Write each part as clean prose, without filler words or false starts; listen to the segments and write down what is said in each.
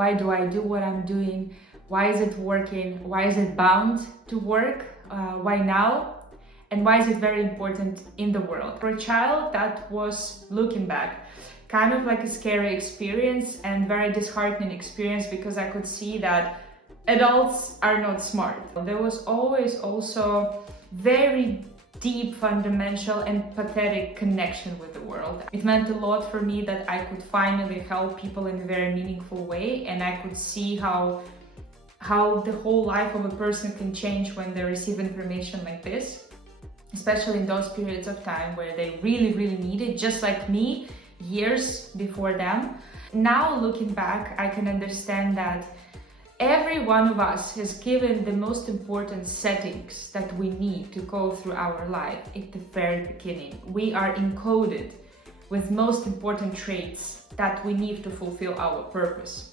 Why do I do what I'm doing? Why is it working? Why is it bound to work? Why now? And why is it very important in the world? For a child, that was, looking back, kind of like a scary experience and very disheartening experience, because I could see that adults are not smart. There was always also very deep, fundamental and pathetic connection with the world. It meant a lot for me that I could finally help people in a very meaningful way, and I could see how the whole life of a person can change when they receive information like this, especially in those periods of time where they really, really need it, just like me, years before them. Now, looking back, I can understand that every one of us is given the most important settings that we need to go through our life at the very beginning. We are encoded with most important traits that we need to fulfill our purpose.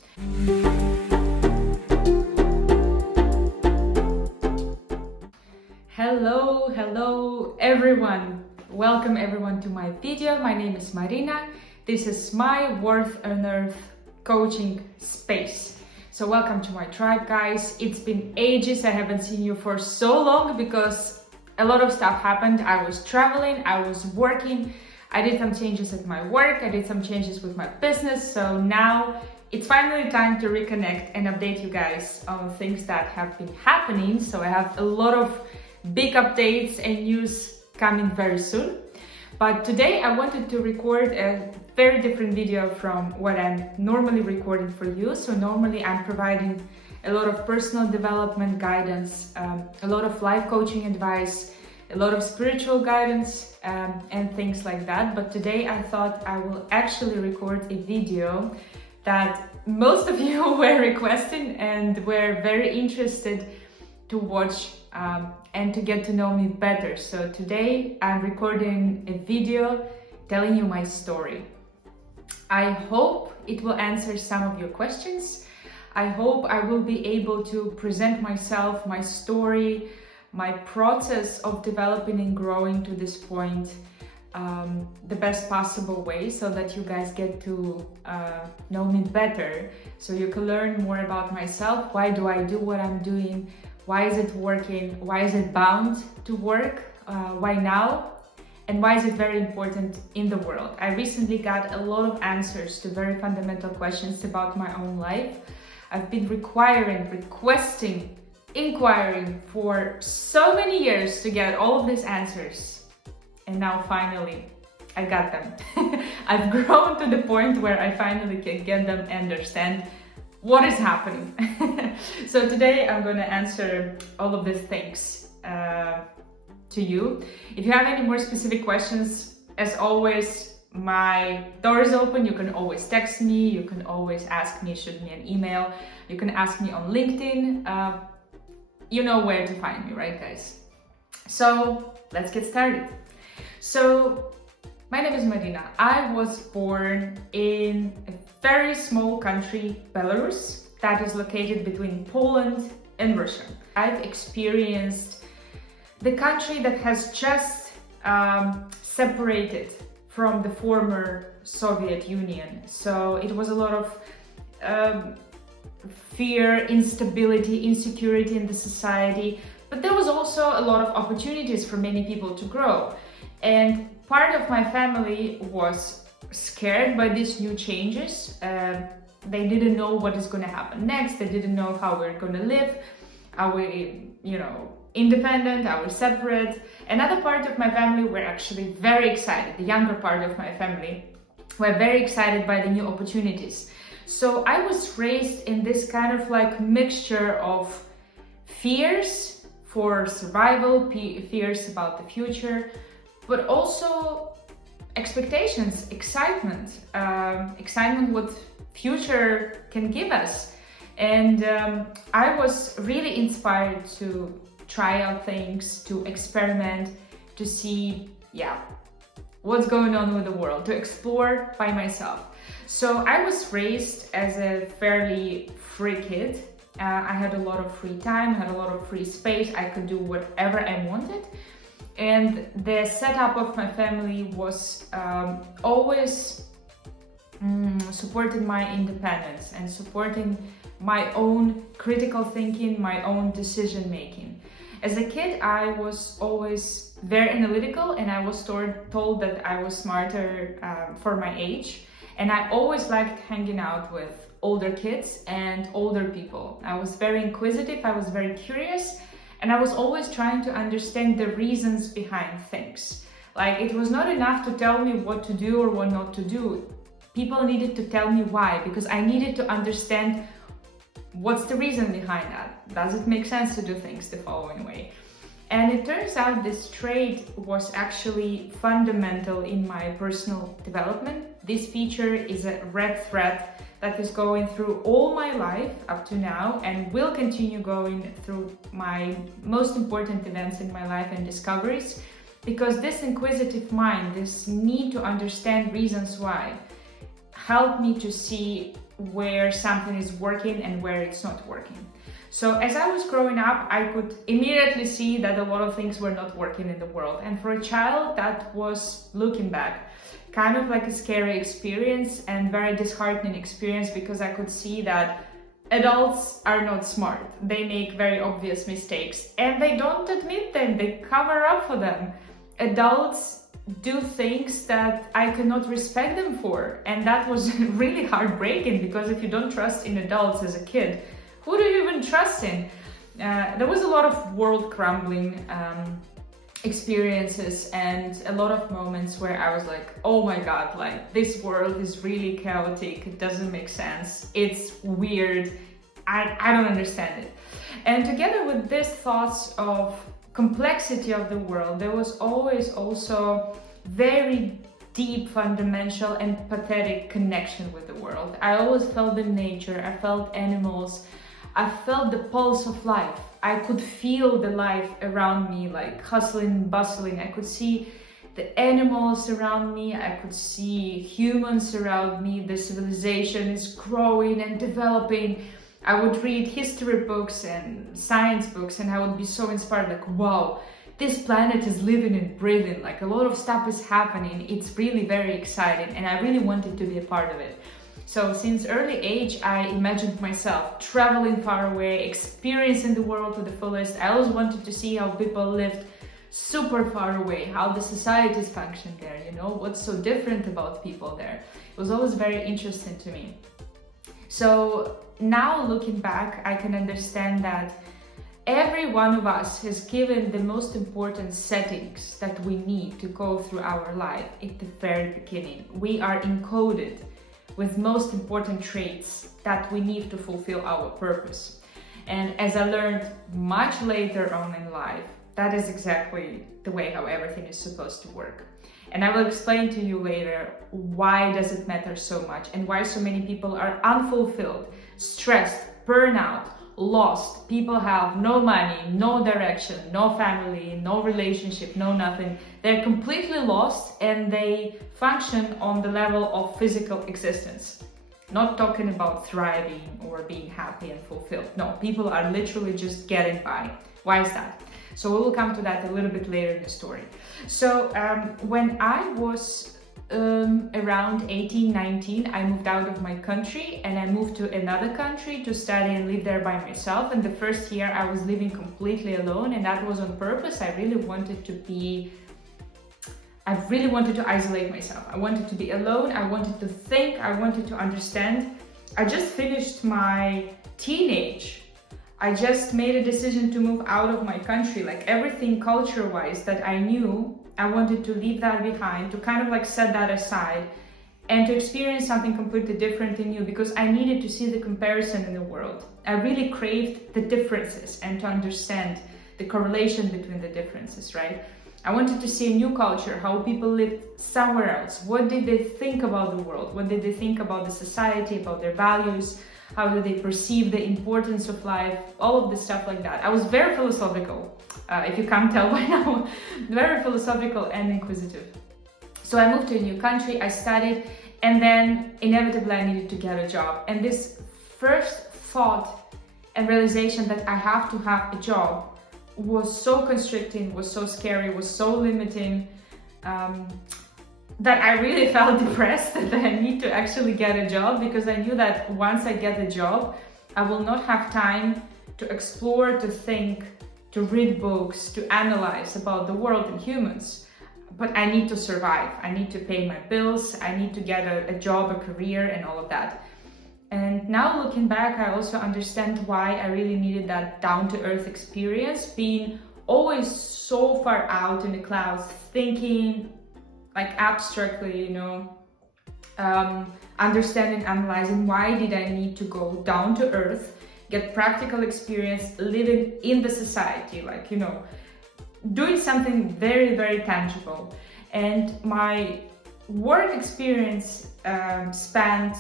Hello everyone. Welcome everyone to my video. My name is Marina. This is my Worth on Earth coaching space. So welcome to my tribe, guys. It's been ages. I haven't seen you for so long because a lot of stuff happened. I was traveling, I was working, I did some changes at my work, I did some changes with my business. So now it's finally time to reconnect and update you guys on things that have been happening. So I have a lot of big updates and news coming very soon. But today I wanted to record a very different video from what I'm normally recording for you. So normally I'm providing a lot of personal development guidance, a lot of life coaching advice, a lot of spiritual guidance, and things like that. But today I thought I will actually record a video that most of you were requesting and were very interested to watch and to get to know me better. So today I'm recording a video telling you my story. I hope it will answer some of your questions. I hope I will be able to present myself, my story, my process of developing and growing to this point the best possible way, so that you guys get to know me better, so you can learn more about myself. Why do I do what I'm doing? Why is it working? Why is it bound to work? Why now? And why is it very important in the world? I recently got a lot of answers to very fundamental questions about my own life. I've been requesting, inquiring for so many years to get all of these answers. And now finally, I got them. I've grown to the point where I finally can get them and understand what is happening. So today I'm going to answer all of these things to you. If you have any more specific questions, as always, my door is open. You can always text me, you can always ask me, shoot me an email, you can ask me on LinkedIn. You know where to find me, right, guys? So let's get started. So my name is Marina. I was born in a very small country, Belarus, that is located between Poland and Russia. I've experienced the country that has just separated from the former Soviet Union. So it was a lot of fear, instability, insecurity in the society, but there was also a lot of opportunities for many people to grow. And part of my family was scared by these new changes. They didn't know what is going to happen next. They didn't know how we're going to live. Are we, independent? Are we separate? Another part of my family were actually very excited. The younger part of my family were very excited by the new opportunities. So I was raised in this kind of like mixture of fears for survival, fears about the future, but also expectations, excitement what future can give us. And I was really inspired to try out things, to experiment, to see, what's going on with the world, to explore by myself. So I was raised as a fairly free kid. I had a lot of free time, had a lot of free space. I could do whatever I wanted. And the setup of my family was always supporting my independence and supporting my own critical thinking, my own decision making. As a kid, I was always very analytical, and I was told that I was smarter for my age. And I always liked hanging out with older kids and older people. I was very inquisitive, I was very curious, and I was always trying to understand the reasons behind things. Like, it was not enough to tell me what to do or what not to do. People needed to tell me why, because I needed to understand what's the reason behind that. Does it make sense to do things the following way? And it turns out this trait was actually fundamental in my personal development. This feature is a red thread that is going through all my life up to now and will continue going through my most important events in my life and discoveries, because this inquisitive mind, this need to understand reasons why, helped me to see where something is working and where it's not working. So as I was growing up, I could immediately see that a lot of things were not working in the world. And for a child, that was, looking back, kind of like a scary experience and very disheartening experience, because I could see that adults are not smart. They make very obvious mistakes and they don't admit them, they cover up for them. Adults do things that I cannot respect them for, and that was really heartbreaking, because if you don't trust in adults as a kid, who do you even trust in? There was a lot of world crumbling experiences and a lot of moments where I was like, oh my god, like, this world is really chaotic, it doesn't make sense, it's weird, I don't understand it. And together with these thoughts of complexity of the world, there was always also very deep, fundamental and pathetic connection with the world. I always felt in nature, I felt animals, I felt the pulse of life. I could feel the life around me, like hustling, bustling. I could see the animals around me, I could see humans around me, the civilization is growing and developing. I would read history books and science books and I would be so inspired, like, wow, this planet is living and breathing, like a lot of stuff is happening, it's really very exciting, and I really wanted to be a part of it. So since early age, I imagined myself traveling far away, experiencing the world to the fullest. I always wanted to see how people lived super far away, how the societies function there, you know, what's so different about people there. It was always very interesting to me. So now looking back, I can understand that every one of us has given the most important settings that we need to go through our life at the very beginning. We are encoded with most important traits that we need to fulfill our purpose. And as I learned much later on in life, that is exactly the way how everything is supposed to work. And I will explain to you later why does it matter so much and why so many people are unfulfilled, stressed, burnout, lost. People have no money, no direction, no family, no relationship, no nothing. They're completely lost and they function on the level of physical existence. Not talking about thriving or being happy and fulfilled. No, people are literally just getting by. Why is that? So we will come to that a little bit later in the story. So when I was around 18, 19, I moved out of my country and I moved to another country to study and live there by myself. And the first year I was living completely alone, and that was on purpose. I really wanted to isolate myself. I wanted to be alone. I wanted to think. I wanted to understand. I just finished my teenage. I just made a decision to move out of my country, like everything culture-wise that I knew, I wanted to leave that behind, to kind of like set that aside and to experience something completely different and new, because I needed to see the comparison in the world. I really craved the differences and to understand the correlation between the differences, right? I wanted to see a new culture, how people lived somewhere else. What did they think about the world? What did they think about the society, about their values? How do they perceive the importance of life? All of this stuff like that. I was very philosophical, if you can't tell by now, very philosophical and inquisitive. So I moved to a new country, I studied, and then inevitably I needed to get a job. And this first thought and realization that I have to have a job was so constricting, was so scary, was so limiting. that I really felt depressed that I need to actually get a job, because I knew that once I get the job, I will not have time to explore, to think, to read books, to analyze about the world and humans. But I need to survive. I need to pay my bills. I need to get a job, a career, and all of that. And now looking back, I also understand why I really needed that down-to-earth experience, being always so far out in the clouds, thinking like abstractly, understanding, analyzing why did I need to go down to earth, get practical experience living in the society, doing something very, very tangible. And my work experience spanned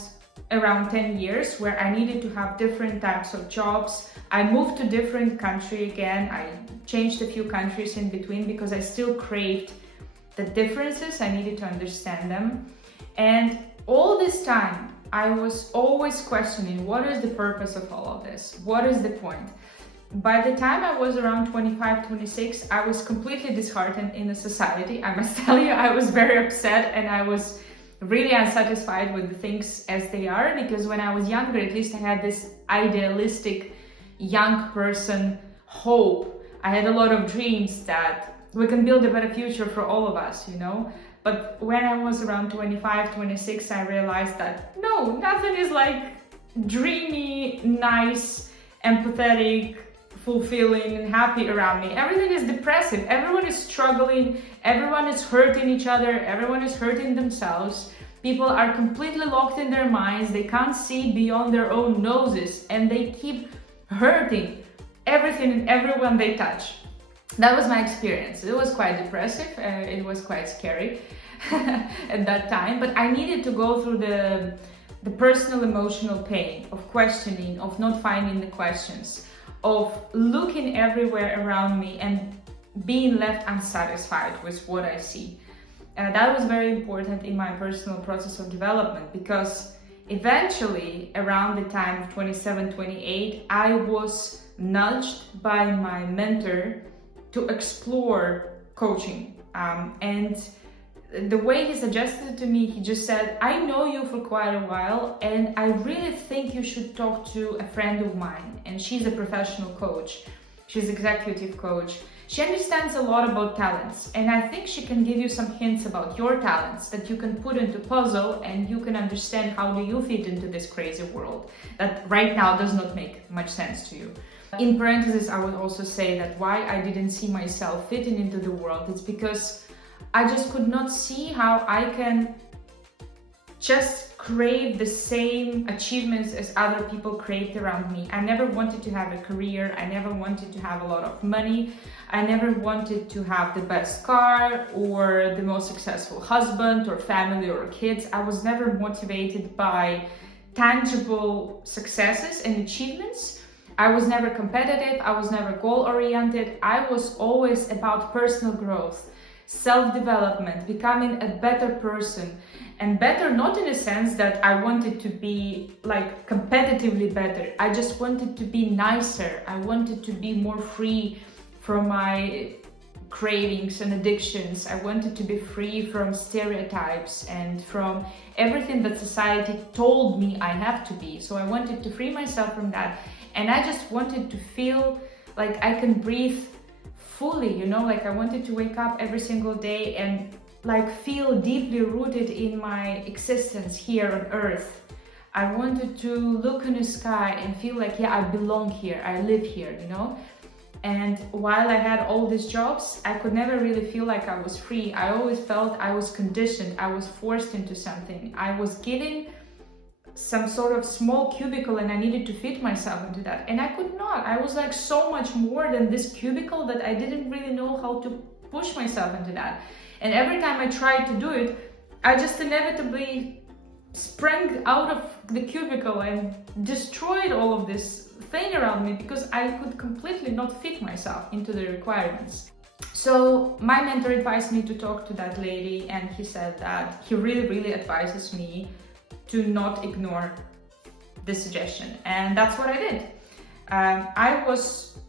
around 10 years, where I needed to have different types of jobs. I moved to different country again. I changed a few countries in between because I still craved the differences. I needed to understand them. And all this time, I was always questioning, what is the purpose of all of this? What is the point? By the time I was around 25, 26, I was completely disheartened in the society. I must tell you, I was very upset, and I was really unsatisfied with the things as they are, because when I was younger, at least I had this idealistic young person hope. I had a lot of dreams that we can build a better future for all of us, But when I was around 25, 26, I realized that no, nothing is like dreamy, nice, empathetic, fulfilling, and happy around me. Everything is depressive. Everyone is struggling. Everyone is hurting each other. Everyone is hurting themselves. People are completely locked in their minds. They can't see beyond their own noses, and they keep hurting everything and everyone they touch. That was my experience. It was quite depressive. It was quite scary at that time, but I needed to go through the personal emotional pain of questioning, of not finding the questions, of looking everywhere around me and being left unsatisfied with what I see. That was very important in my personal process of development, because eventually around the time of 27, 28, I was nudged by my mentor to explore coaching. And the way he suggested it to me, he just said, I know you for quite a while, and I really think you should talk to a friend of mine. And she's a professional coach. She's executive coach. She understands a lot about talents, and I think she can give you some hints about your talents that you can put into puzzle, and you can understand how do you fit into this crazy world that right now does not make much sense to you. In parentheses, I would also say that why I didn't see myself fitting into the world is because I just could not see how I can just crave the same achievements as other people craved around me. I never wanted to have a career. I never wanted to have a lot of money. I never wanted to have the best car or the most successful husband or family or kids. I was never motivated by tangible successes and achievements. I was never competitive. I was never goal-oriented. I was always about personal growth, self-development, becoming a better person. And better not in a sense that I wanted to be like competitively better. I just wanted to be nicer. I wanted to be more free from my cravings and addictions. I wanted to be free from stereotypes and from everything that society told me I have to be. So I wanted to free myself from that. And I just wanted to feel like I can breathe fully, like I wanted to wake up every single day and like feel deeply rooted in my existence here on earth. I wanted to look in the sky and feel like, yeah, I belong here, I live here, And while I had all these jobs, I could never really feel like I was free. I always felt I was conditioned, I was forced into something. I was given some sort of small cubicle and I needed to fit myself into that. And I could not. I was like so much more than this cubicle that I didn't really know how to push myself into that. And every time I tried to do it, I just inevitably sprang out of the cubicle and destroyed all of this thing around me because I could completely not fit myself into the requirements. So my mentor advised me to talk to that lady, and he said that he really advises me to not ignore this suggestion. And that's what I did. I was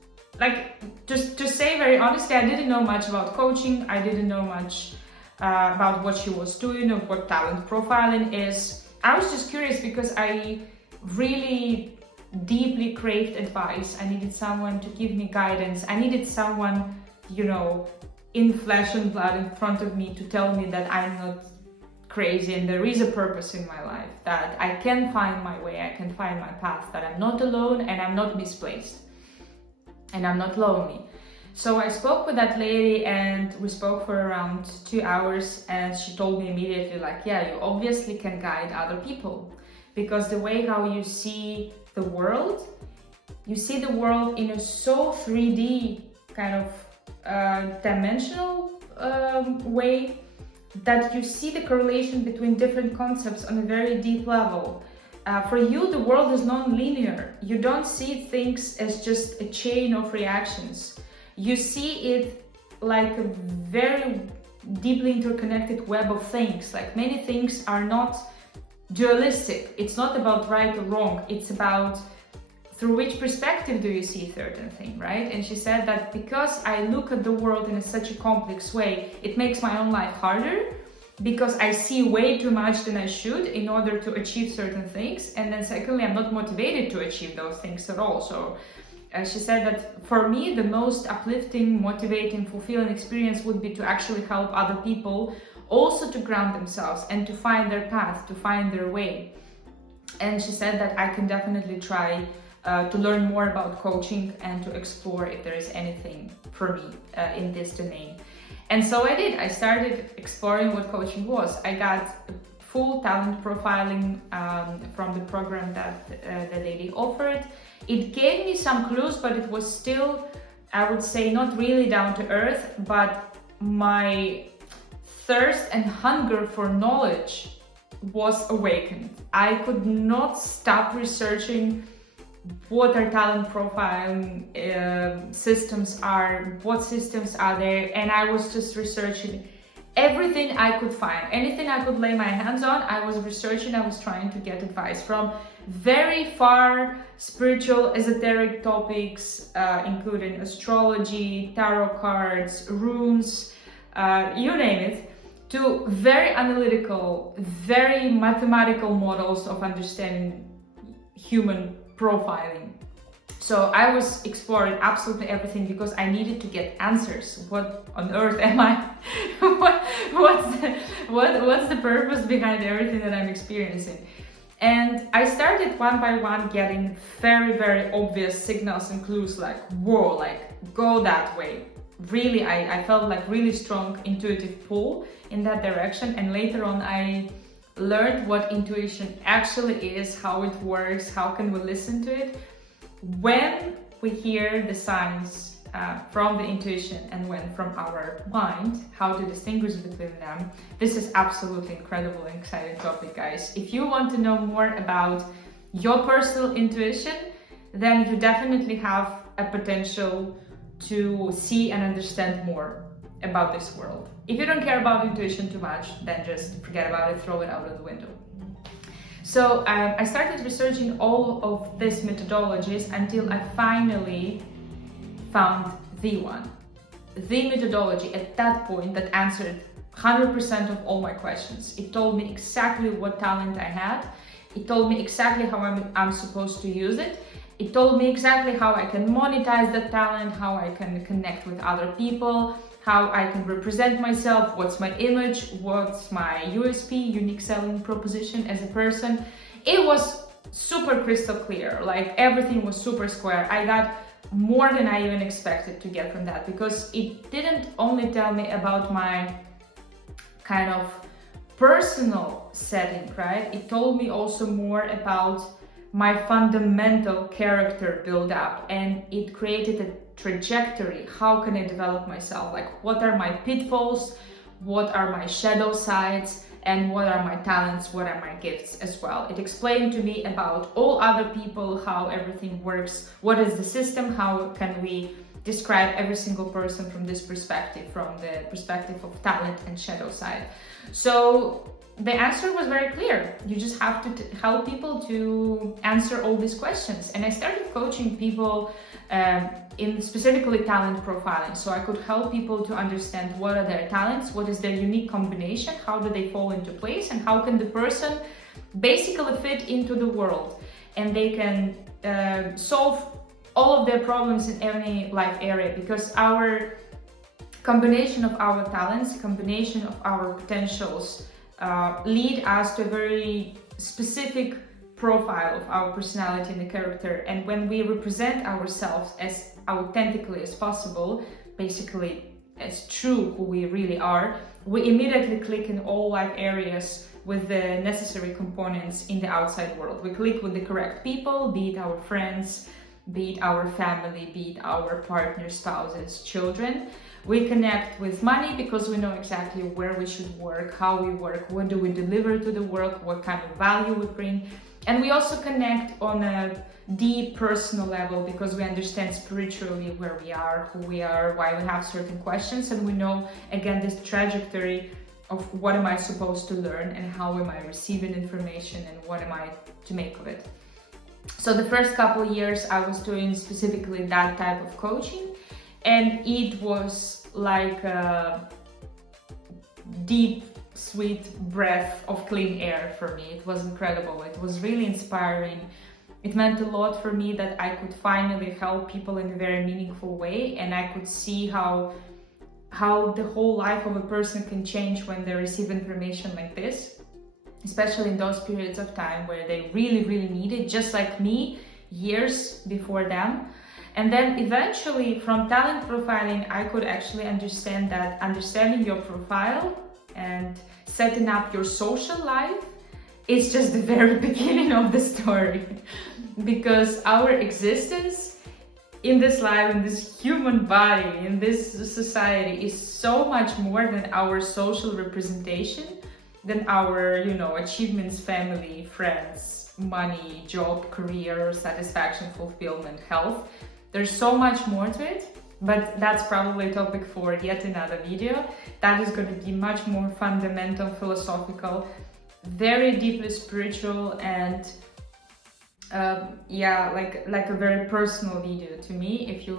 like, just to say very honestly, I didn't know much about coaching. I didn't know much about what she was doing or what talent profiling is. I was just curious because I really deeply craved advice. I needed someone to give me guidance. I needed someone, in flesh and blood in front of me to tell me that I'm not crazy and there is a purpose in my life, that I can find my way, I can find my path, that I'm not alone and I'm not misplaced and I'm not lonely. So I spoke with that lady and we spoke for around 2 hours, and she told me immediately, like, yeah, you obviously can guide other people, because the way how you see the world in a so 3D kind of dimensional way, that you see the correlation between different concepts on a very deep level. For you, the world is non-linear. You don't see things as just a chain of reactions. You see it like a very deeply interconnected web of things. Like, many things are not dualistic. It's not about right or wrong. It's about through which perspective do you see a certain thing, right? And she said that because I look at the world in such a complex way, it makes my own life harder, because I see way too much than I should in order to achieve certain things. And then secondly, I'm not motivated to achieve those things at all. So she said that for me, the most uplifting, motivating, fulfilling experience would be to actually help other people also to ground themselves and to find their path, to find their way. And she said that I can definitely try to learn more about coaching and to explore if there is anything for me in this domain. And so I did. I started exploring what coaching was. I got full talent profiling from the program that the lady offered. It gave me some clues, but it was still, I would say, not really down to earth, but my thirst and hunger for knowledge was awakened. I could not stop researching what our talent profiling systems are, what systems are there, and I was just researching everything I could find. Anything I could lay my hands on, I was researching, I was trying to get advice from very far spiritual, esoteric topics, including astrology, tarot cards, runes, you name it, to very analytical, very mathematical models of understanding human profiling. So I was exploring absolutely everything because I needed to get answers. What on earth am I? What's the purpose behind everything that I'm experiencing? And I started one by one getting very, very obvious signals and clues, like, whoa, like, go that way. Really, I felt like really strong intuitive pull in that direction. And later on, I learned what intuition actually is, how it works, how can we listen to it when we hear the signs from the intuition and when from our mind, how to distinguish between them. This is absolutely incredible and exciting topic, guys. If you want to know more about your personal intuition, then you definitely have a potential to see and understand more about this world. If you don't care about intuition too much, then just forget about it, throw it out of the window. So I started researching all of these methodologies until I finally found the methodology at that point that answered 100% of all my questions. It told me exactly what talent I had. It told me exactly how I'm supposed to use it. It told me exactly how I can monetize that talent, how I can connect with other people, how I can represent myself, what's my image, what's my USP, unique selling proposition as a person. It was super crystal clear, like everything was super square. I got more than I even expected to get from that, because it didn't only tell me about my kind of personal setting, right? It told me also more about my fundamental character build up, and it created a trajectory. How can I develop myself? Like, what are my pitfalls? What are my shadow sides? And what are my talents? What are my gifts as well? It explained to me about all other people, how everything works, what is the system, how can we describe every single person from this perspective, from the perspective of talent and shadow side. So the answer was very clear. You just have to help people to answer all these questions. And I started coaching people in specifically talent profiling. So I could help people to understand what are their talents, what is their unique combination, how do they fall into place, and how can the person basically fit into the world. And they can solve all of their problems in any life area, because our combination of our talents, combination of our potentials lead us to a very specific profile of our personality and the character. And when we represent ourselves as authentically as possible, basically as true who we really are, we immediately click in all life areas with the necessary components in the outside world. We click with the correct people, be it our friends, be it our family, be it our partner, spouses, children. We connect with money because we know exactly where we should work, how we work, what do we deliver to the work, what kind of value we bring. And we also connect on a deep personal level because we understand spiritually where we are, who we are, why we have certain questions, and we know again this trajectory of what am I supposed to learn and how am I receiving information and what am I to make of it. So the first couple of years I was doing specifically that type of coaching, and it was like a deep, sweet breath of clean air for me. It was incredible. It was really inspiring. It meant a lot for me that I could finally help people in a very meaningful way, and I could see how the whole life of a person can change when they receive information like this, especially in those periods of time where they really, really need it, just like me, years before them. And then eventually from talent profiling, I could actually understand that understanding your profile and setting up your social life is just the very beginning of the story. Because our existence in this life, in this human body, in this society is so much more than our social representation, than our, achievements, family, friends, money, job, career, satisfaction, fulfillment, health. There's so much more to it, but that's probably a topic for yet another video. That is going to be much more fundamental, philosophical, very deeply spiritual, and like a very personal video to me. If you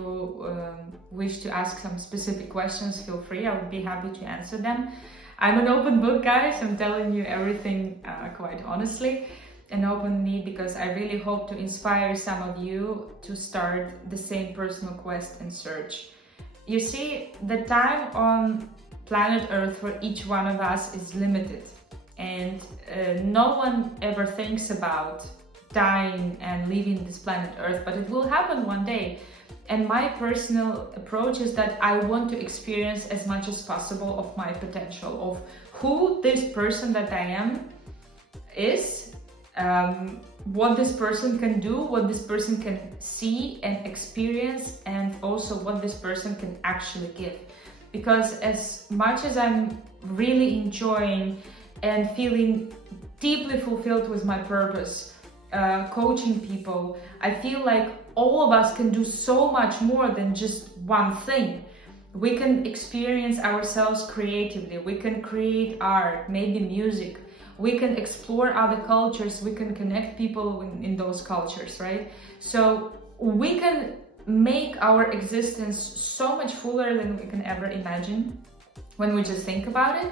wish to ask some specific questions, feel free. I would be happy to answer them. I'm an open book, guys. I'm telling you everything quite honestly and openly, because I really hope to inspire some of you to start the same personal quest and search. You see, the time on planet Earth for each one of us is limited, and no one ever thinks about dying and leaving this planet Earth, but it will happen one day. And my personal approach is that I want to experience as much as possible of my potential, of who this person that I am is, what this person can do, what this person can see and experience, and also what this person can actually give. Because as much as I'm really enjoying and feeling deeply fulfilled with my purpose, coaching people, I feel like all of us can do so much more than just one thing. We can experience ourselves creatively, we can create art, maybe music, we can explore other cultures, we can connect people in those cultures, right? So we can make our existence so much fuller than we can ever imagine when we just think about it.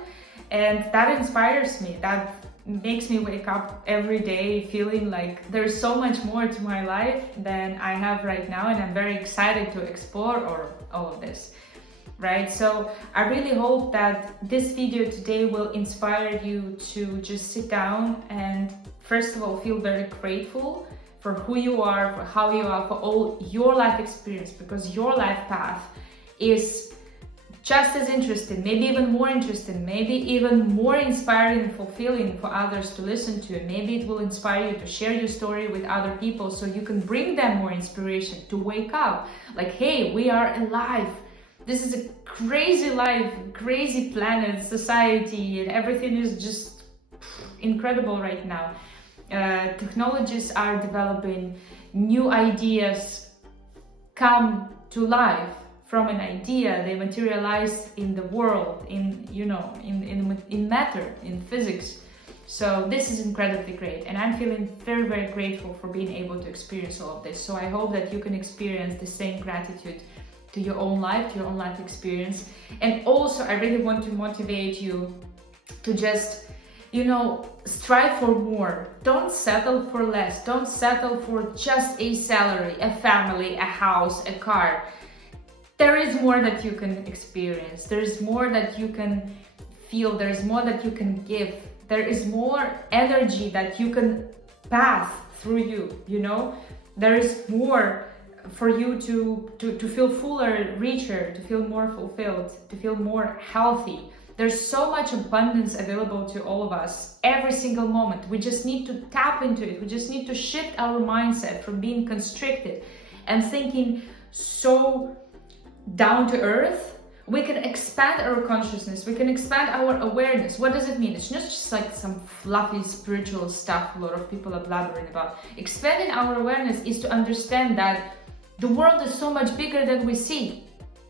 And that inspires me, that makes me wake up every day feeling like there's so much more to my life than I have right now, and I'm very excited to explore all of this, right? So I really hope that this video today will inspire you to just sit down and first of all feel very grateful for who you are, for how you are, for all your life experience, because your life path is just as interesting, maybe even more interesting, maybe even more inspiring and fulfilling for others to listen to. Maybe it will inspire you to share your story with other people so you can bring them more inspiration to wake up. Like, hey, we are alive. This is a crazy life, crazy planet, society, and everything is just incredible right now. Technologies are developing, new ideas come to life. From an idea, they materialize in the world, in matter, in physics. So this is incredibly great, and I'm feeling very, very grateful for being able to experience all of this. So I hope that you can experience the same gratitude to your own life, experience. And also, I really want to motivate you to just, strive for more. Don't settle for less. Don't settle for just a salary, a family, a house, a car. There is more that you can experience. There is more that you can feel. There is more that you can give. There is more energy that you can pass through you, There is more for you to feel fuller, richer, to feel more fulfilled, to feel more healthy. There's so much abundance available to all of us every single moment. We just need to tap into it. We just need to shift our mindset from being constricted and thinking so down to earth. We can expand our consciousness. We can expand our awareness. What does it mean? It's not just like some fluffy spiritual stuff a lot of people are blabbering about. Expanding our awareness is to understand that the world is so much bigger than we see.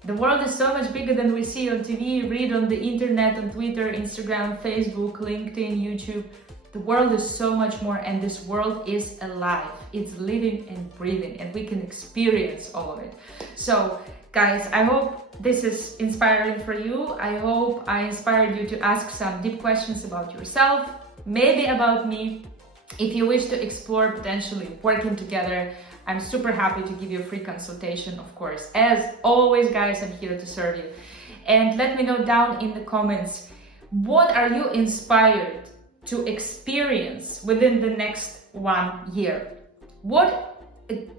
The world is so much bigger than we see on TV, read on the internet, on Twitter, Instagram, Facebook, LinkedIn, YouTube. The world is so much more, and this world is alive. It's living and breathing, and we can experience all of it. So, guys, I hope this is inspiring for you. I hope I inspired you to ask some deep questions about yourself, maybe about me. If you wish to explore potentially working together, I'm super happy to give you a free consultation, of course. As always, guys, I'm here to serve you. And let me know down in the comments, what are you inspired to experience within the next 1 year? What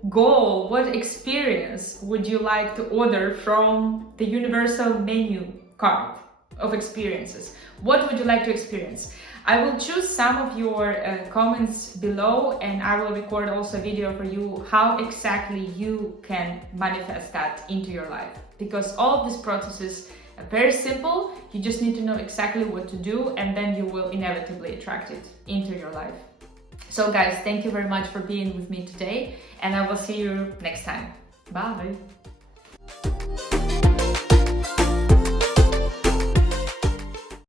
goal, what experience would you like to order from the universal menu card of experiences? What would you like to experience? I will choose some of your comments below, and I will record also a video for you how exactly you can manifest that into your life. Because all of these processes are very simple. You just need to know exactly what to do, and then you will inevitably attract it into your life. So guys, thank you very much for being with me today, and I will see you next time. Bye!